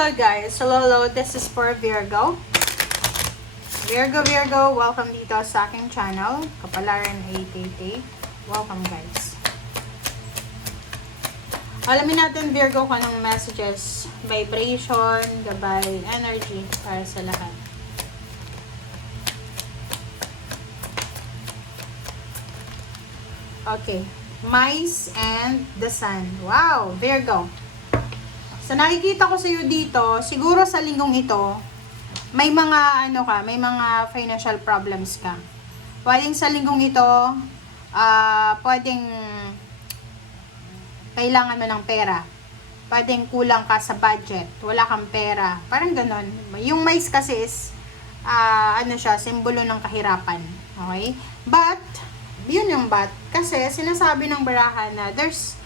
Hello guys, hello, this is for Virgo. Virgo, welcome dito sa aking channel, Kapalaran 888. Welcome guys. Alamin natin Virgo kung anong messages, vibration, gabay, energy para sa lahat. Okay, mice and the sun. Wow, Virgo. So nakikita ko sa iyo dito, siguro sa linggong ito, may mga may mga financial problems ka. Pwedeng sa linggong ito, pwedeng kailangan mo ng pera. Pwedeng kulang ka sa budget, wala kang pera. Parang ganon. Yung mice kasi is simbolo ng kahirapan. Okay? But yun yung but kasi sinasabi ng baraha na there's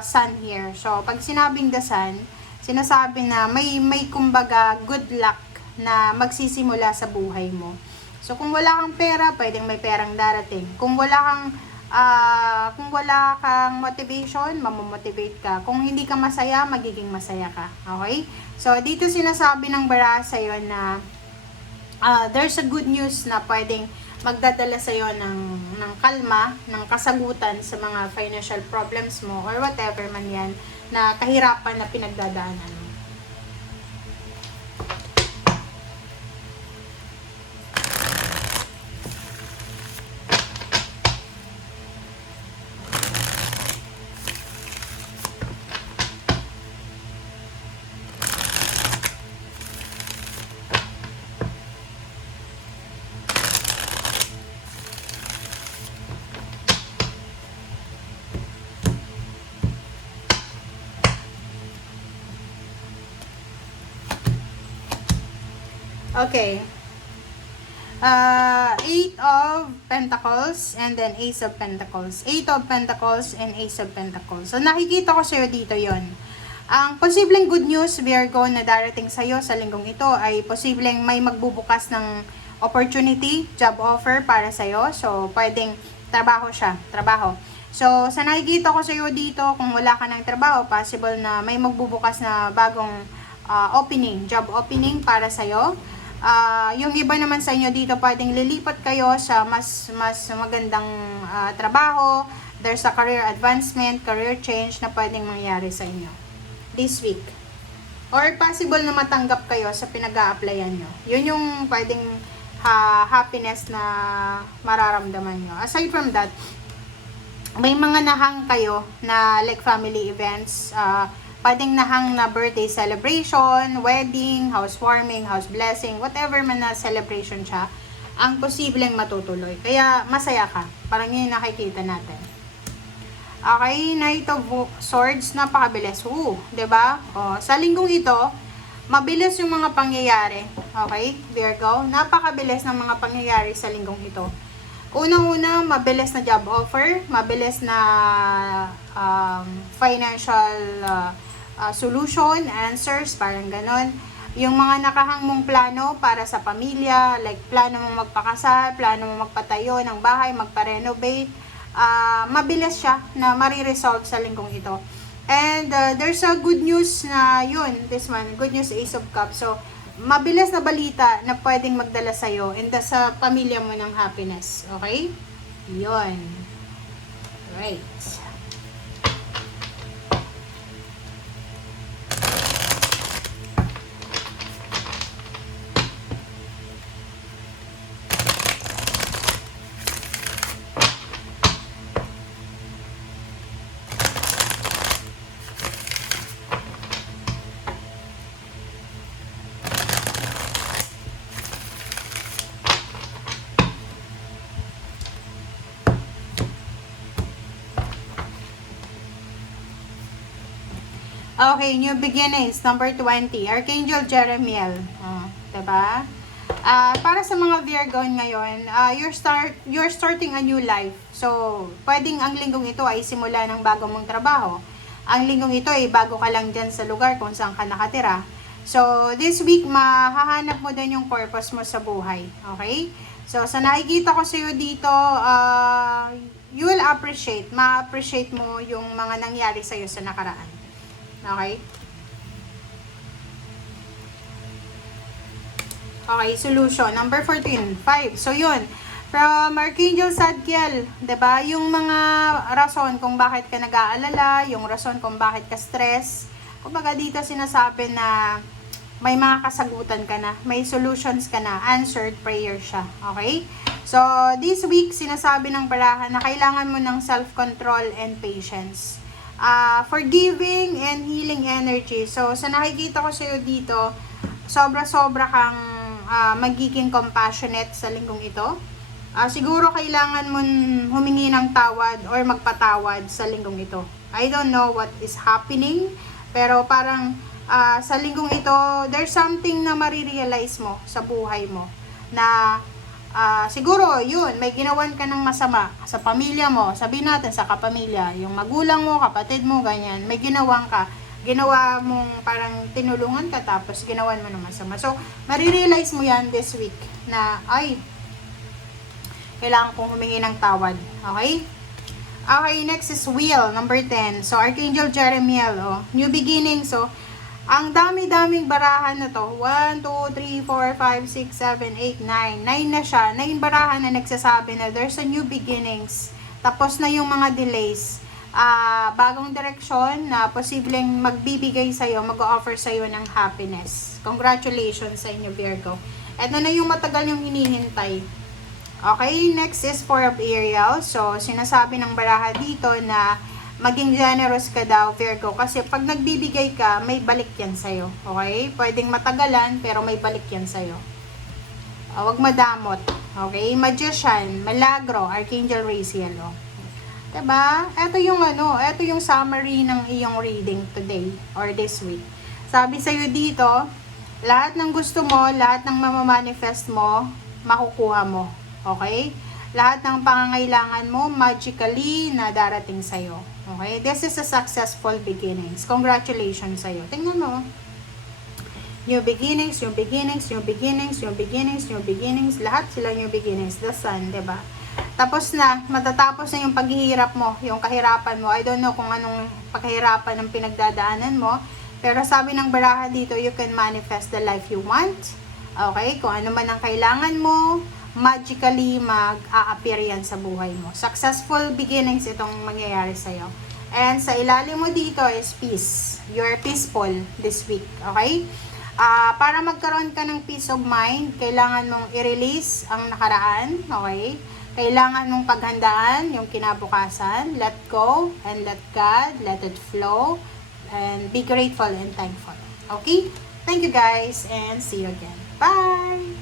sun here. So, pag sinabing the sun, sinasabi na may kumbaga good luck na magsisimula sa buhay mo. So, kung wala kang pera, pwedeng may perang darating. Kung wala kang motivation, mamomotivate ka. Kung hindi ka masaya, magiging masaya ka. Okay? So, dito sinasabi ng baraha sa'yo na there's a good news na pwedeng magdadala sa iyo ng kalma, ng kasagutan sa mga financial problems mo or whatever man yan na kahirapan na pinagdadaanan mo. Okay. Eight of Pentacles and then Ace of Pentacles. Eight of Pentacles and Ace of Pentacles. So, nakikita ko sa'yo dito yon. Ang posibleng good news, Virgo, na darating sa'yo sa linggong ito ay posibleng may magbubukas ng opportunity, job offer para sa'yo. So, pwedeng trabaho siya. Trabaho. So, sa nakikita ko sa'yo dito, kung wala ka ng trabaho, possible na may magbubukas na bagong opening, job opening para sa'yo. Yung iba naman sa inyo dito, pwedeng lilipat kayo sa mas magandang trabaho. There's a career advancement, career change na pwedeng mangyari sa inyo this week. Or possible na matanggap kayo sa pinag-a-applyan nyo. Yun yung pwedeng happiness na mararamdaman nyo. Aside from that, may mga nahang kayo na like family events, pwedeng nahang na birthday celebration, wedding, housewarming, house blessing, whatever man na celebration siya, ang posibleng matutuloy. Kaya masaya ka. Parang yun yung nakikita natin. Okay, Knight of Swords, napakabilis. Diba? Sa linggong ito, mabilis yung mga pangyayari. Okay, Virgo? Napakabilis ng mga pangyayari sa linggong ito. Una-una, mabilis na job offer, mabilis na financial solution, answers, parang ganon. Yung mga nakahang mong plano para sa pamilya, like plano mong magpakasal, plano mong magpatayo ng bahay, magpa-renovate, mabilis siya na mariresolve sa linggong ito. And there's a good news na yun, this one, good news, Ace of Cups. So, mabilis na balita na pwedeng magdala sa'yo and sa pamilya mo ng happiness. Okay? Yun. Right. Okay, new beginnings, number 20, Archangel Jeremiel. Diba? Para sa mga Virgo ngayon, you're starting a new life. So, pwedeng ang linggong ito ay simula ng bago mong trabaho. Ang linggong ito ay bago ka lang dyan sa lugar kung saan ka nakatira. So, this week, mahahanap mo din yung purpose mo sa buhay. Okay? So, sa nakikita ko sa iyo dito, you will ma-appreciate mo yung mga nangyari sa iyo sa nakaraan. Okay? Okay, solution. Number 14, 5. So, yun. From Archangel Zadkiel, 'di ba? Yung mga rason kung bakit ka nag-aalala, yung rason kung bakit ka stress. Kumbaga dito sinasabi na may mga kasagutan ka na, may solutions ka na, answered prayer siya. Okay? So, this week, sinasabi ng barahan na kailangan mo ng self-control and patience. Forgiving and healing energy. So, sa nakikita ko sa'yo dito, sobra-sobra kang magiging compassionate sa linggong ito. Siguro kailangan mo humingi ng tawad or magpatawad sa linggong ito. I don't know what is happening, pero parang sa linggong ito, there's something na marirealize mo sa buhay mo na siguro yun, may ginawan ka ng masama sa pamilya mo, sabihin natin sa kapamilya, yung magulang mo, kapatid mo, ganyan, may ginawa mong parang tinulungan ka tapos ginawan mo ng masama. So, marirealize mo yan this week na ay, kailangan kong humingi ng tawad. Okay? Okay, next is Wheel, number 10. So, Archangel Jeremiel, new beginning. So, ang dami-daming barahan na to. 1, 2, 3, 4, 5, 6, 7, 8, 9. 9 na siya. 9 barahan na nagsasabi na there's a new beginnings. Tapos na yung mga delays. Bagong direksyon na posibleng magbibigay sa'yo, mag-offer sa'yo ng happiness. Congratulations sa inyo, Virgo. Ito na yung matagal yung hinihintay. Okay, next is Four of Ariel. So, sinasabi ng baraha dito na maging generous ka daw, Virgo. Kasi pag nagbibigay ka, may balik yan sa'yo. Okay? Pwedeng matagalan, pero may balik yan sa'yo. Huwag madamot. Okay? Magician, Milagro, Archangel Raziel. Diba? Ito yung summary ng iyong reading today or this week. Sabi sa'yo dito, lahat ng gusto mo, lahat ng mamamanifest mo, makukuha mo. Okay? Lahat ng pangangailangan mo, magically na darating sa'yo. Okay? This is a successful beginnings. Congratulations sa'yo. Tingnan mo. New beginnings, new beginnings, new beginnings, new beginnings, new beginnings. Lahat sila new beginnings. The sun, diba? Tapos na, matatapos na yung paghihirap mo, yung kahirapan mo. I don't know kung anong paghihirapan ng pinagdadaanan mo. Pero sabi ng baraha dito, you can manifest the life you want. Okay? Kung ano man ang kailangan mo, magically mag-a-appear yan sa buhay mo. Successful beginnings itong mangyayari sa'yo. And sa ilalim mo dito is peace. You're peaceful this week. Okay? Para magkaroon ka ng peace of mind, kailangan mong i-release ang nakaraan. Okay? Kailangan mong paghandaan yung kinabukasan. Let go and let God, let it flow. And be grateful and thankful. Okay? Thank you guys and see you again. Bye!